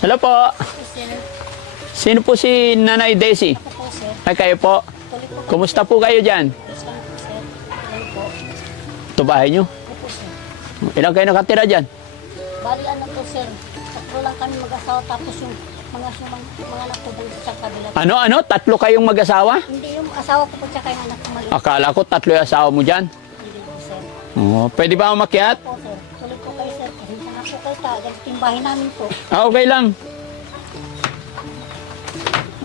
Hello po. Sir, Sino po si Nanay Desi? ako po, sir. Ay, kayo po. Tuloy po. Kumusta po kayo dyan? Saan po, sir? Tuloy po. Ito bahay nyo? Opo, sir. Ilang kayo nakatira dyan? Bali, ano po, sir? Tatlo lang kami mag-asawa, tapos yung mga anak ko doon sa kabila. Ano? Tatlo kayong mag-asawa? Hindi, yung asawa ko po tsaka yung anak ko maliit. Akala ko tatlo yung asawa mo dyan. Hindi po, sir. Oh, pwede ba umakyat? Po, sir. Tuloy po kayo, sir. Kasi na po kayo ta. Ganito yung bahay namin po. Okay lang.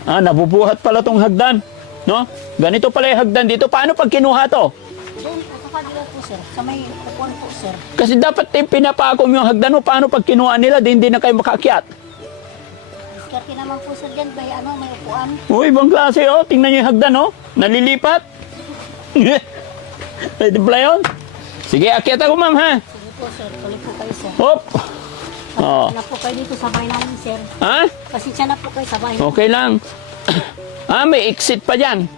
Nabubuhat pala tong hagdan. No? Ganito pala yung hagdan dito. Paano pag kinuha to? Doon po sa kabila po, sir. Sa may upuan po, sir. Kasi dapat pinapakom yung hagdan mo. Paano pag kinuha nila, hindi na kayo makaakyat? Diskarte naman po, sir, dyan. May upuan. Uy, ibang klase oh. Tingnan nyo yung hagdan oh. Nalilipat. Pwede pala yun? Sige, akyat ako ma'am ha. Sige po, sir. Tuloy po kayo, sir. Hop. Oh. Pasensya na po kayo dito sa bahay namin, sir. Ha? Pasensya na po kayo sa bahay. Okay lang. May exit pa dyan.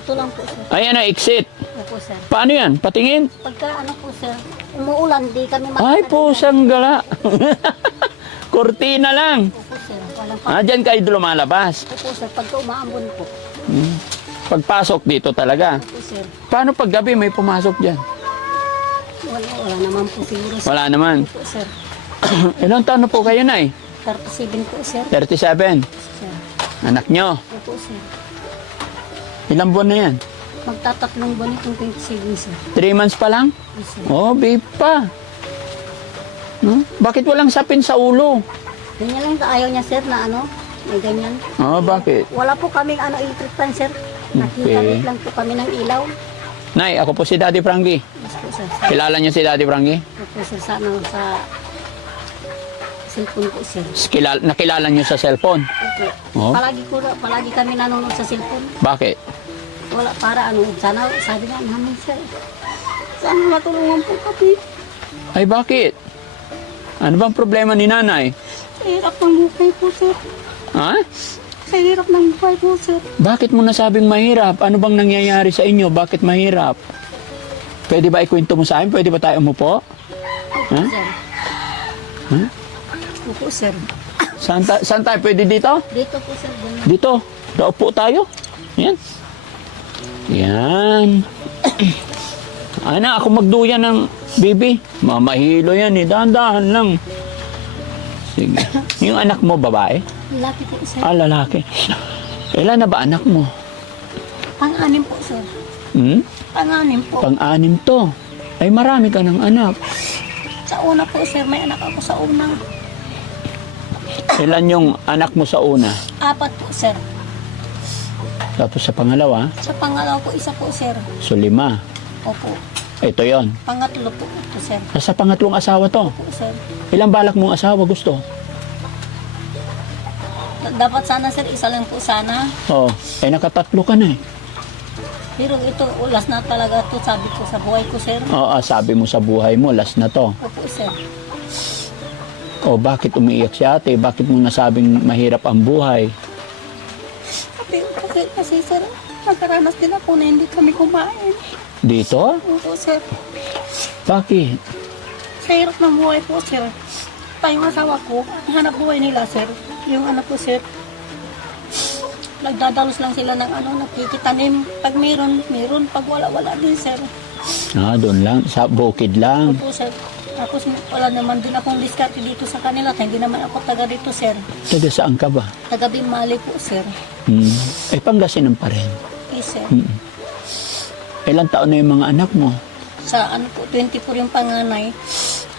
Ito lang po, sir. Ayan na, exit. Opo, sir. Paano yan? Patingin? Pagka ano po, sir, umuulan, di kami Ay, pusang gala. Kortina lang. Opo, sir. Walang Dyan kayo lumalabas. Opo, sir. Pagka umaambon po. Pagpasok dito talaga. Opo, sir. Paano pag gabi may pumasok dyan? Wala naman po siguro, sir. Wala naman. Opo, sir. Ilang taon na po kayo, Nay? 37 po, sir. 37. Sir. Anak nyo. Opo, sir. Ilang buwan na yan? Magtatatlong buwan itong 27, sir. 3 months pa lang? Opo, sir. Oh, babe pa. No? Bakit walang sapin sa ulo? Ganyan lang ayaw niya, sir, na ano, may ganyan. Oh, bakit? Wala po kaming electric fan, sir. Nakita Okay. lang po kami ng ilaw. Nay, ako po si Daddy Frankie. Yes po, sir. Kilala niyo si Daddy Frankie? Opo, sir, sa cellphone po, sir. Nakilala niyo sa cellphone? Opo. Oh. Palagi kami nanonood sa cellphone. Bakit? Wala, para ano, sana, sabi nga namin, sir. Sana matulungan po kami. Ay, bakit? Ano bang problema ni nanay? Sa hirap ng buhay po, sir. Ha? Sa hirap ng buhay po, sir. Bakit mo nasabing mahirap? Ano bang nangyayari sa inyo? Bakit mahirap? Pwede ba ikwento mo sa akin? Pwede ba tayo umupo? Opo, Huh? sir. Huh? Opo, sir. Saan tayo? Pwede dito? Dito po, sir. Ganun. Dito. Daupo tayo. Yan. Yan. Ako magduyan ng bibi. Mamahilo yan eh. Dahan-dahan lang. Sige. Yung anak mo, babae? Lalaki po, sir. Lalaki. Ilan na ba anak mo? Pang-anim po, sir. Pang-anim po. Pang-anim to. Ay, marami ka ng anak. Sa una po, sir. May anak ako sa una. Ilan yung anak mo sa una? 4 po, sir. Tapos sa pangalawa? Sa pangalawa po, 1 po, sir. So 5. Opo. Ito yon. Pangatlo po, ito, sir. Sa pangatlong asawa to. Opo, sir. Ilang balak mong asawa gusto? Dapat sana, sir, 1 lang po sana. Oh, nakatatlo ka na eh. Pero ito, ulas na talaga to sabi ko sa buhay ko, sir. Oo, sabi mo sa buhay mo, last na to. Opo, sir. O, bakit umiiyak si ate? Bakit mo nasabing mahirap ang buhay? Kasi, sir, nagkaranas din ako na hindi kami kumain. Dito? Opo, sir. Bakit? Sa hirap ng buhay po, sir. Tayong asawa ko, ang hanap buhay nila, sir. Yung anak ko, sir, nagdadalos lang sila ng nakikitanim. Pag meron. Pag wala din, sir. Doon lang. Sa bukid lang. Opo, sir. Tapos wala naman din akong diskarte dito sa kanila. Kaya hindi naman ako taga dito, sir. Taga saan ka ba? Taga Bimali po, sir. Pangasinan pa rin. Yes, sir. Ilang taon na yung mga anak mo? Sa 24 yung panganay.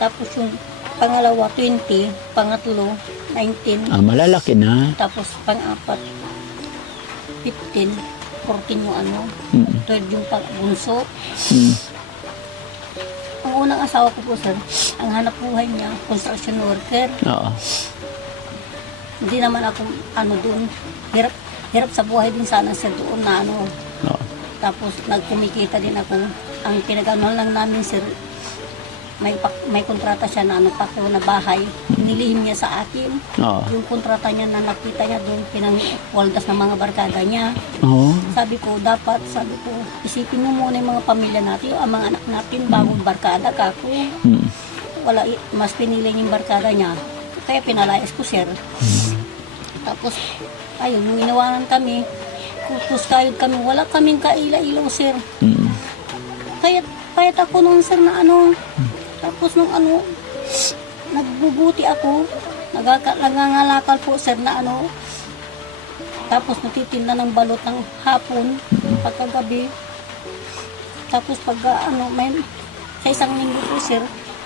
Tapos yung pangalawa, 20. Pangatlo, 19. Malalaki na. Tapos pang-apat, 15. 14 yung third yung bunso. Ang unang asawa ko po, sir, ang hanap buhay niya, construction worker. Oo. Hindi naman ako, doon, hirap sa buhay din sana, sir, doon na Oo. Tapos nagkumikita din ako. Ang pinag-ano lang namin, sir, may kontrata siya na pakto na bahay. Nilihim niya sa akin. Oo. Yung kontrata niya na nakita niya doon, pinang-waldas ng mga barkada niya. Oo. Sabi ko, isipin mo muna yung mga pamilya natin, ang mga anak natin, bagong barkada ka. Wala, mas pinili niya yung barkada niya. Kaya pinalayas ko, sir. Tapos, ayun, nung inawanan kami, kutos kayod kami, wala kaming kaila-ilaw, sir. Payat ako noon, sir, na ano. Tapos nung ano, nagbubuti ako, nagangalakal po, sir, na ano. Tapos natitinda ng balot ng hapon, pagkagabi. Tapos pag ano, may, sa isang linggo po, sir,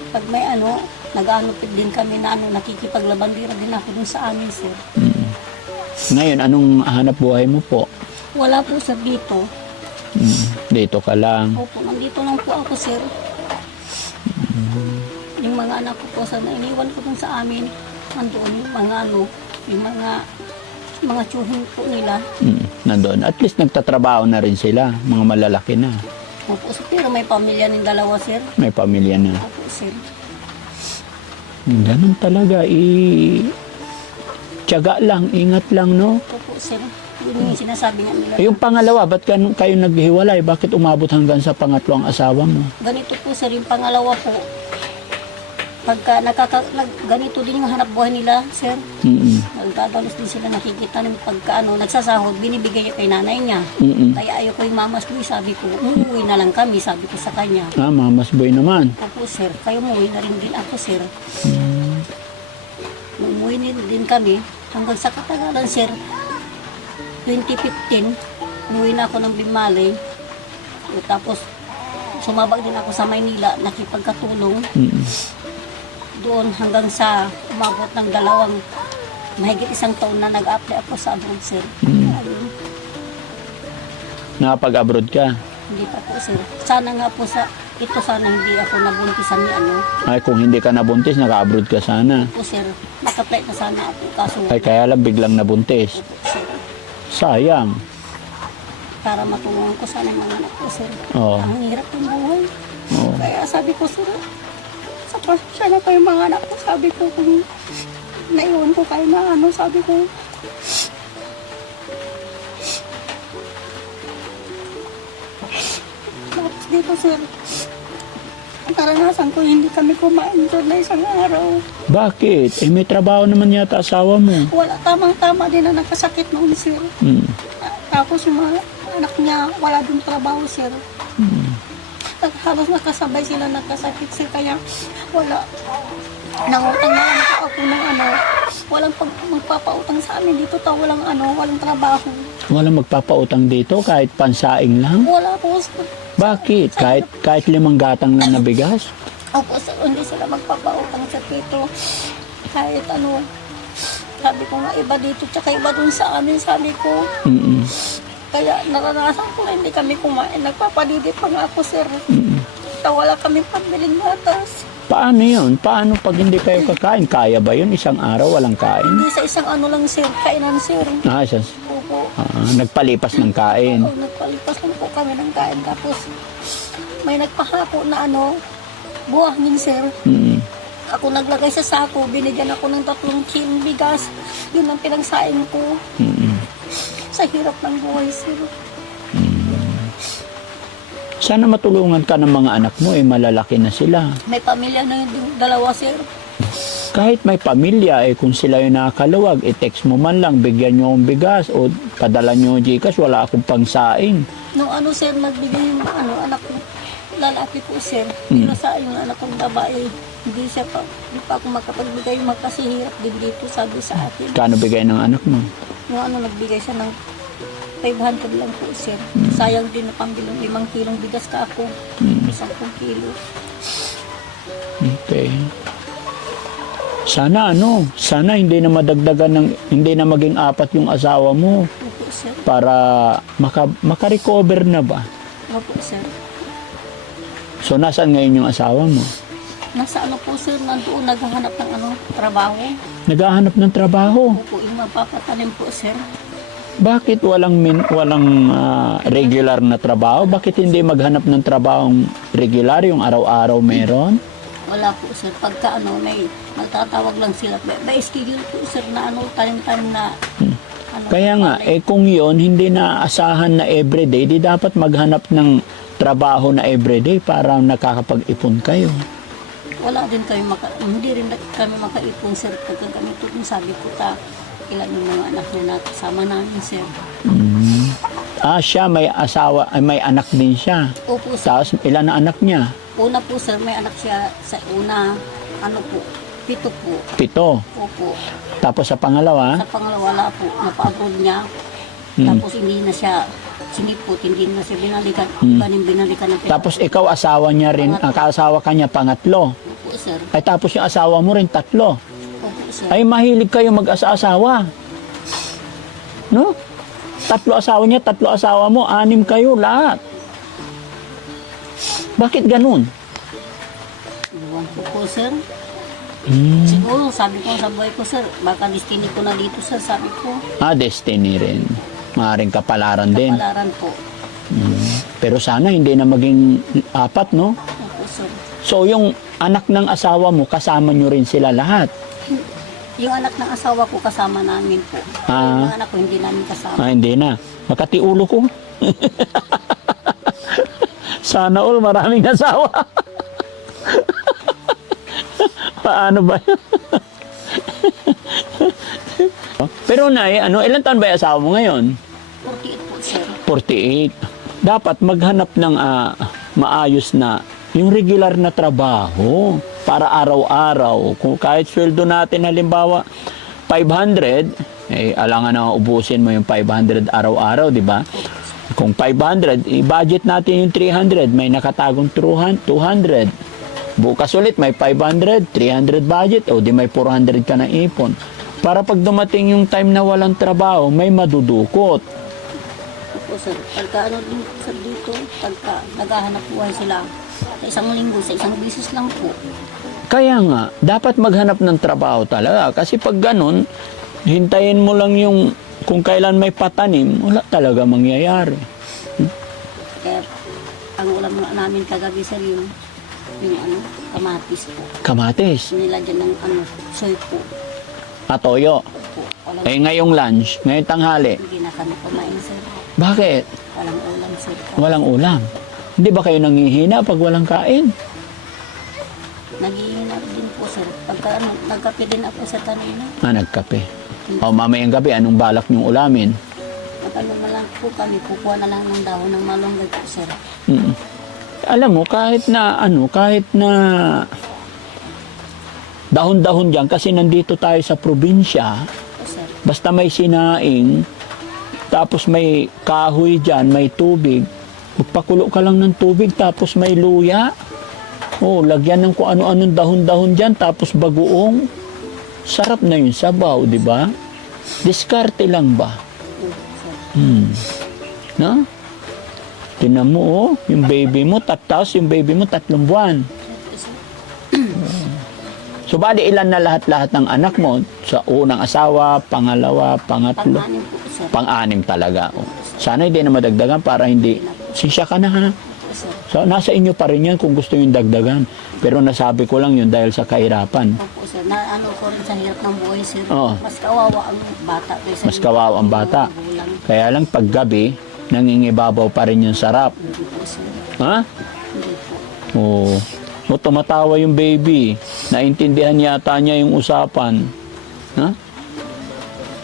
pag may ano, nag-anupit din kami na ano, nakikipaglabandira din ako dun sa amin, sir. Ngayon, anong hanap buhay mo po? Wala po, sir, dito. Dito ka lang. Opo, nandito lang po ako, sir. Yung mga anak ko po, sir, na iniwan ko dun sa amin, nandoon yung mga ano, yung mga tsuhin po nila. Nandoon. At least nagtatrabaho na rin sila. Mga malalaki na. Opo, sir, pero may pamilya ng dalawa, sir. May pamilya na. Opo, sir. Ganun talaga. Tiyaga lang, ingat lang, no? Opo, sir. Yun yung sinasabi nga nila. Yung pangalawa, ba't kayo naghiwalay? Bakit umabot hanggang sa pangatlo ang asawa mo? Ganito po, sir, yung pangalawa po. Pagka ganito din yung hanap buhay nila, sir. Nagdadalos din sila, nakikita ng pagka ano, nagsasahod, binibigay kay nanay niya. Kaya ayoko yung mamas boy, sabi ko, umuwi na lang kami, sabi ko sa kanya. Ah, mamas boy naman. Opo, sir, kayo umuwi na rin din ako, sir. Umuwi din kami, hanggang sa katagalan, sir, 2015, umuwi na ako ng Bimali. Tapos, sumabak din ako sa Maynila, nakipagkatulong. Doon hanggang sa umabot ng mahigit 1 taon na nag-apply ako sa abroad, sir. Ayun. Nakapag-abroad ka? Hindi pa po, sir. Sana nga po sana hindi ako nabuntisan ni ano. Ay, kung hindi ka nabuntis, naka-abroad ka sana. Po, sir. Naka-apply na sana ako. Kaso, Ay, kaya lang biglang nabuntis. po, sir. Sayang. Para matulungan ko sana yung mga anak ko, sir. Oo. Ang hirap ng buhay. Oo. Kaya sabi ko, sir, sa pasya na pa yung mga anak ko. Sabi ko, kung naiwan ko kayo na ano, sabi ko, tapos dito, sir, karanasan ko, hindi kami kumain doon na isang araw. Bakit? Eh, may trabaho naman yata asawa mo. Wala, tamang-tama din na nakasakit noon, sir. Tapos yung mga anak niya, wala din trabaho, sir. Halos nakasabay sila nakasakit, sir. Kaya wala. Nangutang na ako ng ano. Walang magpapautang sa amin dito. Walang trabaho. Walang magpapautang dito kahit pansaing lang? Wala po, sir. Bakit? Kahit 5 gatang lang na bigas? Opo, sir, hindi sila magpapautang sa dito. Kahit ano. Sabi ko nga, iba dito, tsaka iba dun sa amin, sabi ko. Kaya naranasan ko na hindi kami kumain. Nagpapadidi pa nga ako, sir. Wala kami pambiling gatas. Paano yun? Paano pag hindi kayo kakain? Kaya ba yun? Isang araw walang kain? Hindi sa isang ano lang, sir. Kainan, sir. Opo. Nagpalipas ng kain. Oo, nagpalipas lang po kami ng kain. Tapos may nagpahako na ano, buhangin, sir. Ako naglagay sa sako, binigyan ako ng 3 kilong bigas. Yun ang pinagsaing ko. Sa hirap ng buhay, sir. Sana matulungan ka ng mga anak mo, malalaki na sila. May pamilya na yung dalawa, sir. Kahit may pamilya, kung sila yung nakakaluwag, text mo man lang, bigyan nyo ang bigas o padala nyo ang Gcash, wala akong pangsaing. Nung ano, sir, nagbigay yung anak ko, lalaki po, sir. Pero sa yung anak kong babae, hindi pa ako makapagbigay, kasi hirap din dito, sabi sa akin. Kano bigay ng anak mo? Nung ano, nagbigay siya ng 500 lang po, sir. Sayang din na pambilong 5 kilong bigas ka ako. 10 kilo. Okay. Sana hindi na madagdagan hindi na maging 4 yung asawa mo. Opo, sir. Para makarecover na ba? Opo, sir. So, nasaan ngayon yung asawa mo? Nasa ano po, sir, nandoon naghahanap ng trabaho. Naghahanap ng trabaho? Opo, yung mapapatanim po, sir. Bakit walang regular na trabaho? Bakit hindi maghanap ng trabahong regular, yung araw-araw meron? Wala po, sir. Pagka may magtatawag lang sila. By schedule po, sir, na tanim-tanim na Kaya nga, kung yun, hindi na asahan na everyday, di dapat maghanap ng trabaho na everyday para nakakapag-ipon kayo. wala din kami hindi rin kami makaipon, sir. Pagka ganito din sabi ko ilan yung mga anak niya na kasama namin, sir. Siya may asawa, ay may anak din siya. Opo, sir. Tapos ilan na anak niya? Una po, sir, may anak siya sa una, 7 po. 7. Opo. Tapos sa pangalawa, Sa pangalawa, wala po, napa-abroad niya. Tapos hindi na siya sinipot, hindi na siya binalikan, binalikan ng pera. tapos ikaw asawa niya rin, kaasawa ka niya pangatlo. Opo, sir. Ay tapos yung asawa mo rin 3. Opo, sir. Ay mahilig kayo mag-asa-asawa. No? 3 asawa niya, 3 asawa mo, 6 kayo lahat. Bakit ganun? Iwan ko po, sir. Siguro, sabi ko sa buhay ko, sir, baka destiny ko na dito, sir, sabi ko. Destiny rin. Maaring kapalaran din. Kapalaran po. Pero sana hindi na maging 4, no? Opo, sir. So yung anak ng asawa mo, kasama nyo rin sila lahat. Yung anak ng asawa ko, kasama namin po. Yung mga anak ko, hindi namin kasama. Hindi na. Makati ulo ko. Sana all maraming asawa. Paano ba yun? Pero Nay, ilan taon ba yung asawa mo ngayon? 48 po, sir. 48. Dapat maghanap ng maayos na yung regular na trabaho para araw-araw. Kung kahit sweldo natin halimbawa 500, alangan na ubusin mo yung 500 araw-araw, di ba? Kung 500, i-budget natin yung 300, may nakatagong 200. Bukas ulit may 500, 300 budget, o di may 400 ka na ipon. Para pag dumating yung time na walang trabaho, may madudukot. Opo, sir. Pagka din, sir, dito, pagka naghahanap buhay sila, sa isang linggo, sa isang bisis lang po. Kaya nga, dapat maghanap ng trabaho talaga. Kasi pag ganun, hintayin mo lang yung kung kailan may patanim, wala talaga mangyayari. Kaya, ang ulam namin kagabi, sir, yung kamatis po. Kamatis, Nilagyan ng soy po. toyo. Po. Ngayong lunch, ngayong tanghali. Hindi na kami kumain, sir. Bakit? Walang ulam, sir. Walang ulam. Hindi ba kayo nangihina pag walang kain? Naghihina din po, sir. Pagka nagkape din ako sa kanina. Nagkape. O mamayang gabi, anong balak niyong ulamin? Na lang po kami, kukuha na lang ng dahon ng malunggay po, sir. Alam mo, kahit na dahon-dahon dyan, kasi nandito tayo sa probinsya, Po, sir. basta may sinaing, tapos may kahoy dyan, may tubig, magpakulo ka lang ng tubig, tapos may luya. Lagyan ng kung ano-anong dahon-dahon dyan, tapos bagoong. Sarap na yung sabaw, di ba? Diskarte lang ba? Po, sir. No? Tinan mo, yung baby mo, tapos yung baby mo 3 buwan. So, bali ilan na lahat-lahat ng anak mo? Sa unang asawa, pangalawa, pangatlo, Pang-anim po, sir. pang-anim talaga. Sana hindi na madagdagan para hindi, sinsya ka na ha. Po, sir. So, nasa inyo pa rin yan kung gusto yung dagdagan. Pero nasabi ko lang yun dahil sa kahirapan. Opo, sir. Na ko rin sa hirap ng buhay, sir. Oo. Mas kawawa ang bata. Kaysa Mas kawawa ang bata. magulang. Kaya lang paggabi, nangingibabaw pa rin yung sarap. Hindi po, sir. Ha? Hindi po. Tumatawa yung baby. Naintindihan yata niya yung usapan. Ha?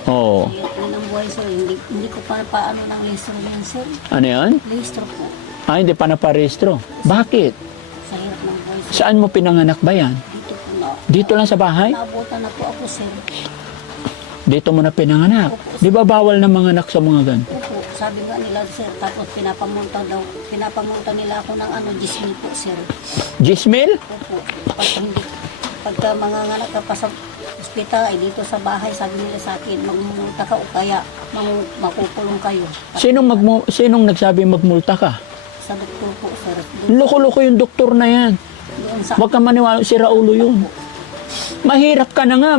Hirap rin ang buhay, sir. Hindi ko pa paano ng listro yan, sir. Ano yan? Listro po. Hindi pa naparehistro. Bakit? Sa hirap ng buhay, sir. Saan mo pinanganak ba yan? Dito po na. Dito lang sa bahay? Naabutan na po ako, sir. Dito mo na pinanganak. Di ba bawal na manganak sa mga gan? Opo, sabi nga nila, sir. Tapos pinapamunta nila ako ng Disney po, sir. Gismil? Opo. Pagka mga nganak ka pa sa ospital, ay dito sa bahay, sabi nila sa akin, magmumulta ka o kaya makukulong kayo. Sinong nagsabi magmulta ka? Sa doktor po, sir. Loko-loko yung doktor na yan. Doon sa Huwag ka maniwala, si Raulo yun. Mahirap ka na nga,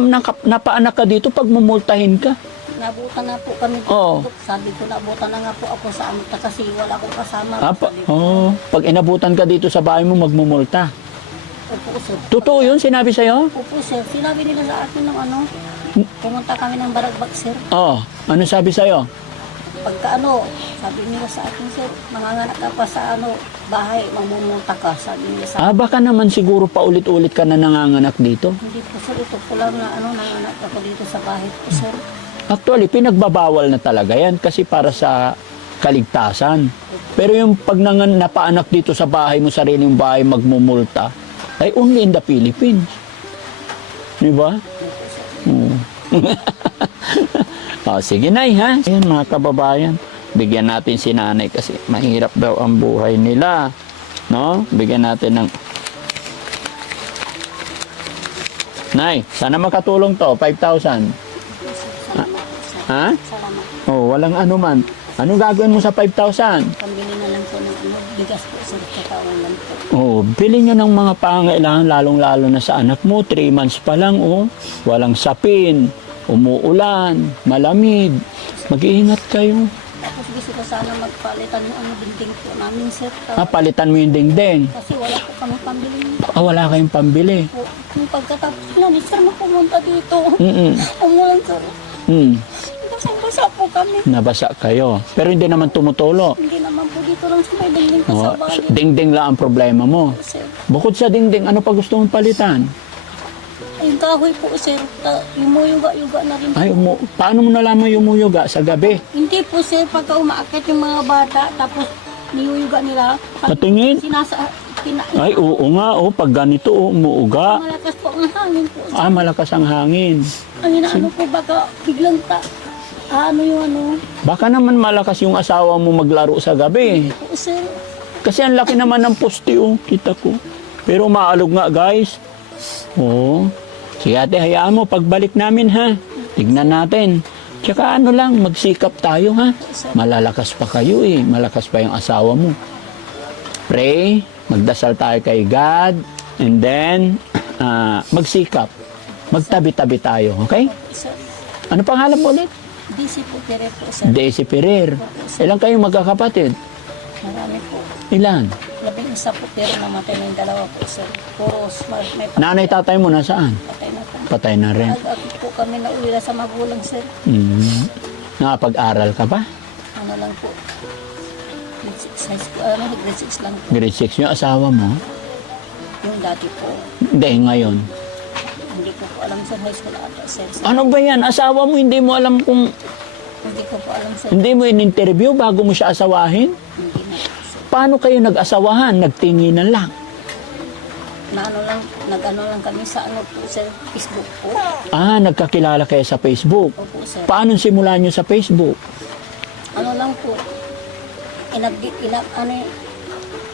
napaanak ka dito pag mumultahin ka. nabutan na po kami. Oo. Sabi ko, nabutan na nga po ako sa amta kasi wala akong kasama. Sabi ko, Pag inabutan ka dito sa bahay mo, magmumulta. opo, sir. Totoo yun, sinabi sa'yo? Opo, sir. Sinabi nila sa akin ng pumunta kami ng Baragbag, sir. Ano sabi sa'yo? pagka ano, sabi nila sa akin, sir, manganganak ka pa sa ano, bahay, mamumulta ka, sabi nila sa akin. Baka naman siguro paulit-ulit ka na nanganganak dito. Hindi po, sir, ito po lang na ano, nanganak ako dito sa bahay po, sir. Actually, pinagbabawal na talaga yan kasi para sa kaligtasan. Pero yung pag napaanak dito sa bahay mo, sariling bahay, magmumulta, ay only in the Philippines. Di ba? Oo. Sige, Nay, ha? Ayan, mga kababayan. Bigyan natin si nanay kasi mahirap daw ang buhay nila. No? Bigyan natin ng... Nay, sana makatulong to, 5,000. Salamat po, sir. Ha? Salamat. Oh, walang ano man. Anong gagawin mo sa 5,000? Pambili na lang po ng ano, bigas po, sir, tsaka ulan po. Oh, bilhin nyo ng mga pangailangan, lalong-lalo na sa anak mo. 3 months pa lang, oh. Walang sapin, umuulan, malamig. Mag-iingat kayo. Tapos gusto ko sana magpalitan yung ano, dingding po namin, sir. Palitan mo yung dingding. Kasi wala po kami pambili. Wala kayong pambili. Po, yung pagkatapos na ni sir, mapumunta dito. Mm-mm. Umulan, sir. Basang-basa po kami. Nabasa kayo. Pero hindi naman tumutulo. Hindi naman po dito lang sa may dingding ko sa Oh, bahay. dingding lang ang problema mo. Sir. Bukod sa dingding, ano pa gusto mong palitan? Yung kahoy po, sir. Yung yuga na rin. Ay, paano mo nalaman yung umuyuga sa gabi? Hindi po, sir. Pagka umaakit yung mga bata, tapos niyuyuga nila. Patingin? Ay, oo nga, oh, pag ganito, umuuga. Malakas po ang hangin po. Sir. Malakas ang hangin. Ang inaano po, baka biglang ano yung ano. Baka naman malakas yung asawa mo maglaro sa gabi. Po, sir. Kasi ang laki naman ng poste, oh, kita ko. Pero maalog nga, guys. Oo. Sige ate, hayaan mo, pagbalik namin, ha? Tignan natin. Tsaka ano lang, magsikap tayo, ha? Malalakas pa kayo, eh. Malakas pa yung asawa mo. Pray, magdasal tayo kay God, and then, magsikap. Magtabi-tabi tayo, okay? Sir. Ano pangalan mo ulit? DC po, Tere po, sir. Daisy Ferrer. Ilan kayong magkakapatid? Marami po. Ilan? 11 po, pero namatay na yung dalawa po, sir. Puros, may Nanay, tatay mo nasaan? patay na po. Patay na rin. Agad po kami na uwi sa magulang, sir. Nakapag-aral ka pa? Ano lang po. Grade 6 high school. Grade 6 lang po. Grade 6 yung asawa mo? Yung dati po. Hindi, ngayon. Hindi ko po alam sa high school ata, sir. Ano ba yan? Asawa mo, hindi mo alam kung... Hindi ko po alam, sir. Hindi mo in-interview bago mo siya asawahin? Hindi na po, sir. Paano kayo nag-asawahan? Nagtinginan lang? Nag-ano lang kami sa ano po, sir. Facebook po. Nagkakilala kayo sa Facebook. Opo, sir. Paano simula nyo sa Facebook? Ano lang po.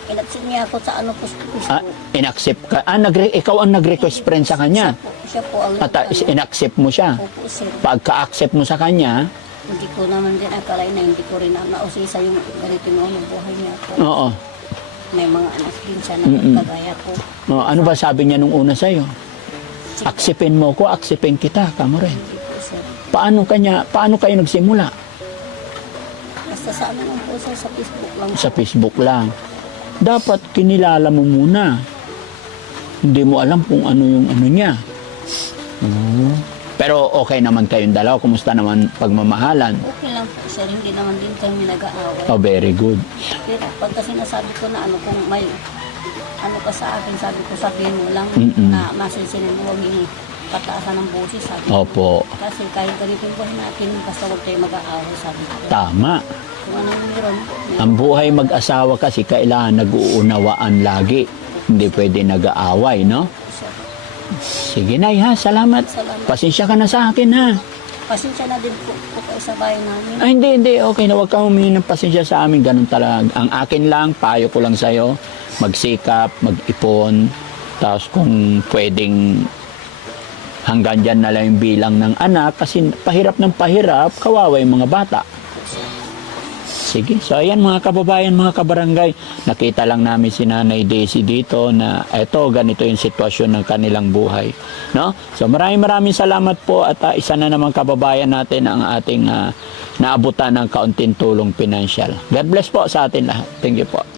Inaccept niya ako sa ano po, Facebook. In-accept ka? Ikaw ang nag-request friend sa kanya? Siya po ang At in-accept mo siya? Opo, sir. Pagka-accept mo sa kanya, Hindi ko naman din akalain na hindi ko rin nausisa yung ganito yung ano, buhay niya po. oo. May mga anak din siya na kagaya ko. Ano ba sabi niya nung una sa'yo? Aksipin mo ko, aksipin kita, kamo rin. Hindi po, sir. Paano kayo nagsimula? Basta sa ano lang po, sir, sa Facebook lang. Sa Facebook lang. Dapat kinilala mo muna. Hindi mo alam kung ano yung ano niya. Pero okay naman kayong dalawa. Kumusta naman pagmamahalan? Okay lang po, sir. Hindi naman din kami nag-aaway. Oh, very good. Pero pagka sinasabi ko na ano, kung may ano ka sa akin, sabi ko, sabihin mo lang na masisinin mo, huwag yung pataasan ng boses, sabi ko. Opo. Kasi kahit ganito yung buhay natin, basta huwag tayo mag-aaway, sabi ko. Tama. Kung ano yung meron, Ang buhay mag-asawa kasi kailangan nag-uunawaan lagi. Hindi pwede nag-aaway, no? sir. Sige, Nay, ha? Salamat. Salamat. Pasensya ka na sa akin, ha? Pasensya na din po kayo sa bahay namin. Ay, hindi. Okay na. Huwag kang humingi ng pasensya sa amin. Ganun talaga. Ang akin lang, payo ko lang sa'yo, magsikap, mag-ipon. Tapos kung pwedeng hanggang dyan na lang yung bilang ng anak, kasi pahirap ng pahirap, kawawa yung mga bata. Sige. So, ayan mga kababayan, mga kabarangay. Nakita lang namin si Nanay Daisy dito na eto, ganito yung sitwasyon ng kanilang buhay. No? So, maraming salamat po at isa na naman kababayan natin ang ating naabutan ng kaunting tulong pinansyal. God bless po sa atin lahat. Thank you po.